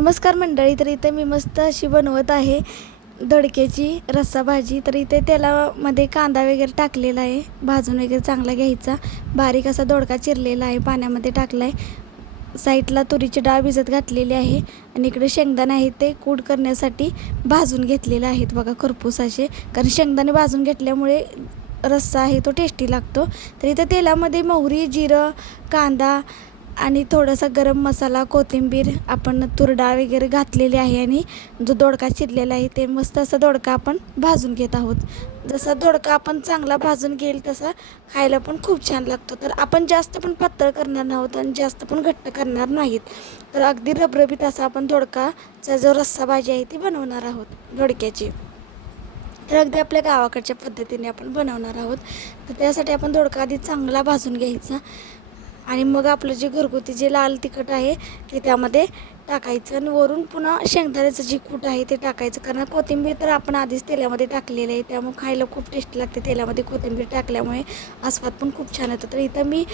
नमस्कार मंडळी. तर इथे मी मस्त अशी बनवत आहे दोडक्याची रस्सा भाजी. तर इथे तेलामध्ये कांदा वगैरे टाकलेला आहे, भाजून वगैरे चांगला घ्यायचा. बारीक असा दोडका चिरलेला आहे, पाण्यामध्ये टाकला आहे. साईडला तुरीची डाळ भिजत घातलेली आहे आणि इकडे शेंगदाणे आहे ते कूट करण्यासाठी भाजून घेतलेले आहेत बघा, खरपूस असे. कारण शेंगदाणे भाजून घेतल्यामुळे रस्सा आहे तो टेस्टी लागतो. तर इथे तेलामध्ये मोहरी, जिरं, कांदा आणि थोडासा गरम मसाला, कोथिंबीर, आपण तूर डाळ वगैरे घातलेली आहे आणि जो दोडका चिरलेला आहे ते मस्त असा दोडका आपण भाजून घेत आहोत. जसा दोडका आपण चांगला भाजून घेईल तसा खायला पण खूप छान लागतो. तर आपण जास्त पण पातळ करणार नाहीत आणि जास्त पण घट्ट करणार नाहीत. तर अगदी रबरबीत असा आपण दोडकाचा जो रस्सा भाजी आहे ती बनवणार आहोत दोडक्याची. तर अगदी आपल्या गावाकडच्या पद्धतीने आपण बनवणार आहोत. तर त्यासाठी आपण दोडका आधी चांगला भाजून घ्यायचा आणि मग आपलं जे घरगुती जे लाल तिखट आहे ते त्यामध्ये टाकायचं आणि वरून पुन्हा शेंगदाण्याचं जे कूट आहे ते टाकायचं. कारण कोथिंबीर तर आपण आधीच तेलामध्ये टाकलेलं आहे, त्यामुळे खायला खूप टेस्टी लागते. तेलामध्ये कोथिंबीर टाकल्यामुळे आस्वाद पण खूप छान येतो. तर इथं मी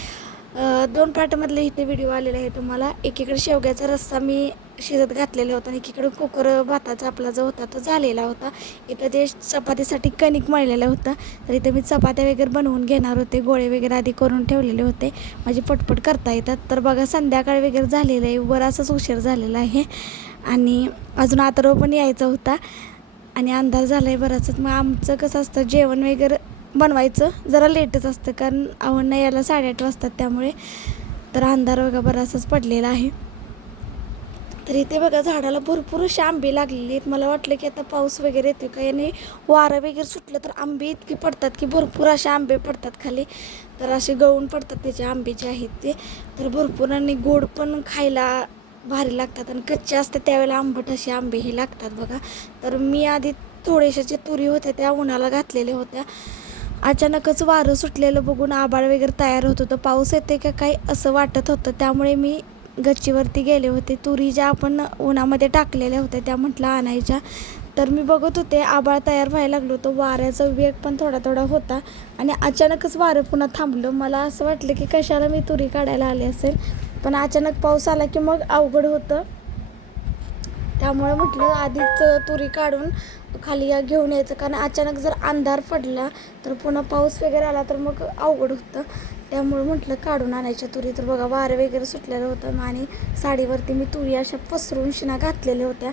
2 पार्टमधले इथे व्हिडिओ आलेले आहे तुम्हाला. एकीकडे शेवग्याचा रस्सा मी शिजत घातलेला होता आणि एकीकडे कुकर भाताचा आपला जो होता तो झालेला होता. इथं ते चपातीसाठी कणिक मळलेलं होतं. तर इथं मी चपात्या वगैरे बनवून घेणार होते, गोळे वगैरे आधी करून ठेवलेले होते, माझी पटपट करता येतात. तर बघा संध्याकाळ वगैरे झालेलं आहे, बराचसाच उशीर झालेला आहे आणि अजून आतरव पण यायचा होता आणि अंधार झाला आहे बराचच. मग आमचं कसं असतं, जेवण वगैरे बनवायचं जरा लेटच असतं, कारण आवडणं यायला 8:30 वाजतात, त्यामुळे तर अंधार बघा बराचसाच पडलेला आहे. तर इथे बघा झाडाला भरपूर असे आंबे लागलेले आहेत. मला वाटलं की आता पाऊस वगैरे येतो का आणि वारं वगैरे सुटलं तर आंबे इतके पडतात की भरपूर असे आंबे पडतात खाली. तर असे गळून पडतात त्याचे आंबे जे आहेत ते. तर भरपूर आणि गोड पण खायला भारी लागतात आणि कच्चे असते त्यावेळेला आंबट असे आंबे हे लागतात बघा. तर मी आधी थोड्याशा ज्या तुरी होत्या त्या उन्हाला घातलेल्या होत्या. अचानकच वारं सुटलेलं बघून आभाळ वगैरे तयार होत होतं, पाऊस येते का काय असं वाटत होतं. त्यामुळे मी गच्चीवरती गेले होते. तुरी ज्या आपण उन्हामध्ये टाकलेल्या होत्या त्या म्हटलं आणायच्या. तर मी बघत होते आभाळ तयार व्हायला लागलो होतं, वाऱ्याचा वेग पण थोडा थोडा होता आणि अचानकच वारं पुन्हा थांबलं. मला असं वाटलं की कशाला मी तुरी काढायला आले असेल, पण अचानक पाऊस आला की मग अवघड होतं. त्यामुळे म्हटलं आधीच तुरी काढून खाली घेऊन यायचं, कारण अचानक जर अंधार पडला तर पुन्हा पाऊस वगैरे आला तर मग अवघड होतं. त्यामुळे म्हटलं काढून आणायच्या तुरी. तर बघा वारं वगैरे सुटलेलं होतं आणि साडीवरती मी तुरी अशा पसरून शिना घातलेल्या होत्या,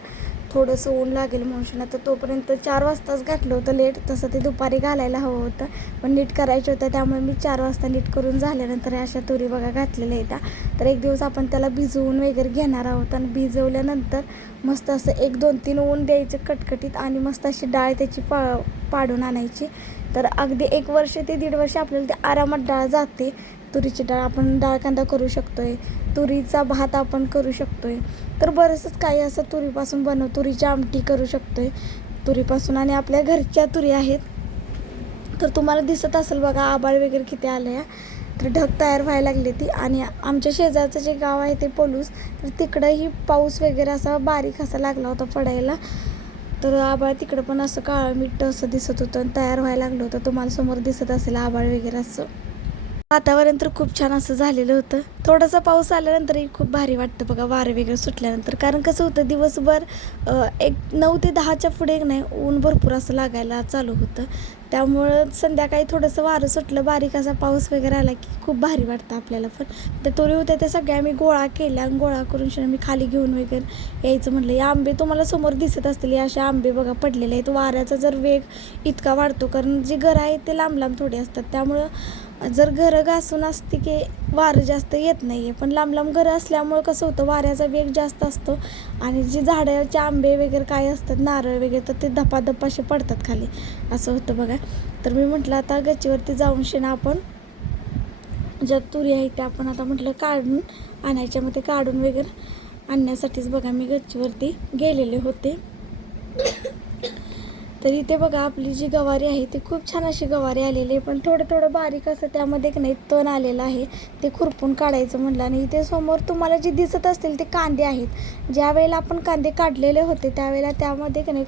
थोडंसं ऊन लागेल म्हणून शिना. तर तोपर्यंत 4 वाजताच घातलं होतं लेट, तसं ते दुपारी घालायला हवं होतं पण नीट करायचं होतं, त्यामुळे मी 4 वाजता नीट करून झाल्यानंतर अशा तुरी बघा घातलेल्या आहेत. तर एक दिवस आपण त्याला भिजवून वगैरे घेणार आहोत आणि भिजवल्यानंतर मस्त असं 1-2-3 ऊन द्यायचं कटकटीत आणि मस्त अशी डाळ त्याची पाडून आणायची. तर अगदी 1 वर्ष ते 1.5 वर्ष आपल्याला ते आरामात डाळ जाते. तुरीची डाळ आपण डाळ कांदा करू शकतो आहे, तुरीचा भात आपण करू शकतो आहे. तर बरंचंच काही असं तुरीपासून तुरीची आमटी करू शकतो आहे तुरीपासून. आणि आपल्या घरच्या तुरी आहेत. तर तुम्हाला दिसत असेल बघा आभाळ वगैरे किती आलं आहे. तर ढग तयार व्हायला लागली ती आणि आमच्या शेजारचं जे गाव आहे ते पलूस, तर तिकडंही पाऊस वगैरे असा बारीक असा लागला होता पडायला. तर आभाळ तिकडं पण असं काळं मिट्ट असं दिसत होतं आणि तयार व्हायला लागलं होतं. तुम्हाला समोर दिसत असेल आभाळ वगैरे असं. वातावरण तर खूप छान असं झालेलं होतं. थोडासा पाऊस आल्यानंतरही खूप भारी वाटतं बघा वारं वगैरे सुटल्यानंतर. कारण कसं होतं, दिवसभर 9 ते 10च्या पुढे नाही ऊन भरपूर असं लागायला चालू होतं. त्यामुळं संध्याकाळी थोडंसं वारं सुटलं, बारीक असा पाऊस वगैरे आला की खूप भारी वाटतं आपल्याला पण. त्या तुरी होत्या त्या सगळ्या मी गोळा केल्या आणि गोळा करून मी खाली घेऊन वगैरे यायचं म्हटलं. या आंबे तुम्हाला समोर दिसत असतील, असे आंबे बघा पडलेले आहेत. वाऱ्याचा जर वेग इतका वाढतो, कारण जे घरं आहेत ते लांब लांब थोडे असतात, त्यामुळं जर घरं घासून असते की वारं जास्त येत नाही आहे, पण लांब लांब घरं असल्यामुळं कसं होतं वाऱ्याचा वेग जास्त असतो आणि जे झाडाचे आंबे वगैरे काय असतात, नारळ वगैरे, तर ते धपाधप असे पडतात खाली, असं होतं बघा. तर मी म्हटलं आता गच्चीवरती जाऊन शेणा आपण ज्या तुरी आहेत त्या आपण आता म्हटलं काढून आणायच्या. मग ते काढून वगैरे आणण्यासाठीच बघा मी गच्चीवरती गेलेले होते. तर इथे बघा आपली जी गवारी आहे ती खूप छान अशी गवारी आलेली आहे, पण थोडं थोडं बारीक असं त्यामध्ये की नाही तण आलेलं आहे, ते खुरपून काढायचं म्हटलं. आणि इथे समोर तुम्हाला जे दिसत असतील ते कांदे आहेत. ज्या वेळेला आपण कांदे काढलेले होते त्यावेळेला त्यामध्ये की नाही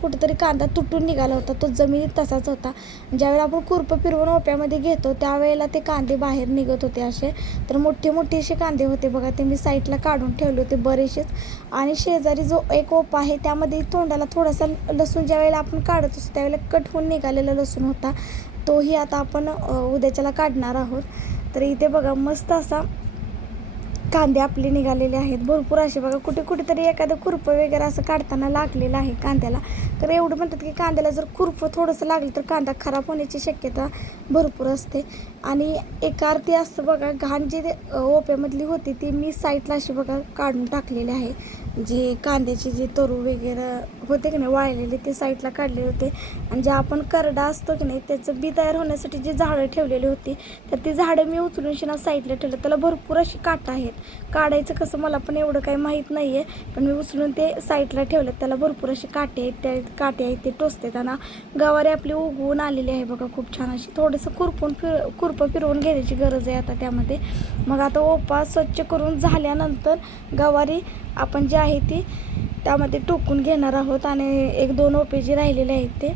कुठेतरी कांदा तुटून निघाला होता, तो जमिनीत तसाच होता. ज्यावेळेला आपण खुरपं फिरवून ओप्यामध्ये घेतो त्यावेळेला ते कांदे बाहेर निघत होते असे. तर मोठे मोठे असे कांदे होते बघा, ते मी साईडला काढून ठेवले होते बरेचसेच. आणि शेजारी जो एक ओपा आहे त्यामध्ये तोंडाला थोडासा लसूण ज्या वेळेला आपण काढत असतो त्यावेळेला कट होऊन निघालेला लसूण होता, तोही आता आपण उद्याच्याला काढणार आहोत. तर इथे बघा मस्त असा कांदे आपले निघालेले आहेत भरपूर असे बघा. कुठेतरी एखादं खुरपं वगैरे असं काढताना लागलेलं आहे कांद्याला. तर एवढं म्हणतात की कांद्याला जर खुरपं थोडंसं लागलं तर कांदा खराब होण्याची शक्यता भरपूर असते. आणि एका अर्थी असतं बघा, घाण जी ओप्यामधली होती ती मी साईडला अशी बघा काढून टाकलेली आहे. जे कांद्याचे जे तरू वगैरे होते की नाही वाळलेले ते साईडला काढले होते. आणि जे आपण करडा असतो की नाही त्याचं बी तयार होण्यासाठी जी झाडं ठेवलेली होती तर ती झाडं मी उचलून शिना साईडला ठेवलं. त्याला भरपूर अशी काटा आहेत. काढायचं कसं मला पण एवढं काही माहीत नाही आहे, पण मी उचलून ते साईडला ठेवलं. त्याला भरपूर असे काटे आहेत, त्या काटे आहेत ते टोचते. त्यांना गवारी आपली उगवून आलेली आहे बघा खूप छान अशी. थोडंसं खुरपं फिरवून घेण्याची गरज आहे आता त्यामध्ये. मग आता ओपा स्वच्छ करून झाल्यानंतर गवारी आपण जी आहे ती त्यामध्ये टोकून घेणार आहोत. आणि 1-2 ओपे जे राहिलेले आहेत ते.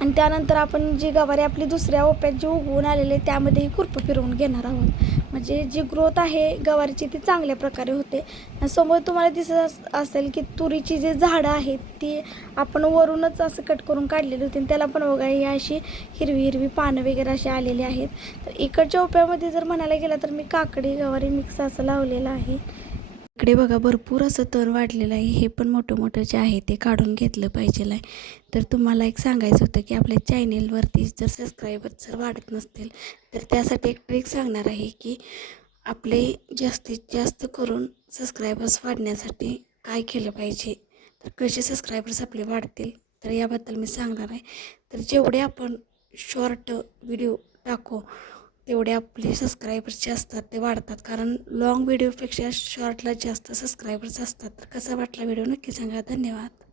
आणि त्यानंतर आपण जी गवारी आपली दुसऱ्या ओप्यात जी उगवून आलेली आहे त्यामध्येही खुरपं फिरवून घेणार आहोत. म्हणजे जी ग्रोथ आहे गवारीची ती चांगल्या प्रकारे होते. समोर तुम्हाला दिसत असेल की तुरीची जी झाडं आहेत ती आपण वरूनच असं कट करून काढलेली होती. त्याला पण बघा ही अशी हिरवी पानं वगैरे अशी आलेली आहेत. तर इकडच्या ओप्यामध्ये जर म्हणायला गेलं तर मी काकडी गवारी मिक्स असं लावलेलं आहे. इकडे बघा भरपूर असं तण वाढलेलं आहे. हे पण मोठं जे आहे ते काढून घेतलं पाहिजे आहे. तर तुम्हाला एक सांगायचं होतं की आपल्या चॅनेलवरती जर सबस्क्रायबर जर वाढत नसतील तर त्यासाठी एक ट्रिक सांगणार आहे की आपले जास्तीत जास्त करून सबस्क्रायबर्स वाढण्यासाठी काय केलं पाहिजे, तर कसे सबस्क्रायबर्स आपले वाढतील तर याबद्दल मी सांगणार आहे. तर जेवढे आपण शॉर्ट व्हिडिओ टाकू तेवढे आपले सबस्क्रायबर्स जे असतात ते वाढतात. कारण लॉंग व्हिडिओपेक्षा शॉर्टला जास्त सबस्क्रायबर्स असतात. तर कसा वाटला व्हिडिओ नक्की सांगा. धन्यवाद.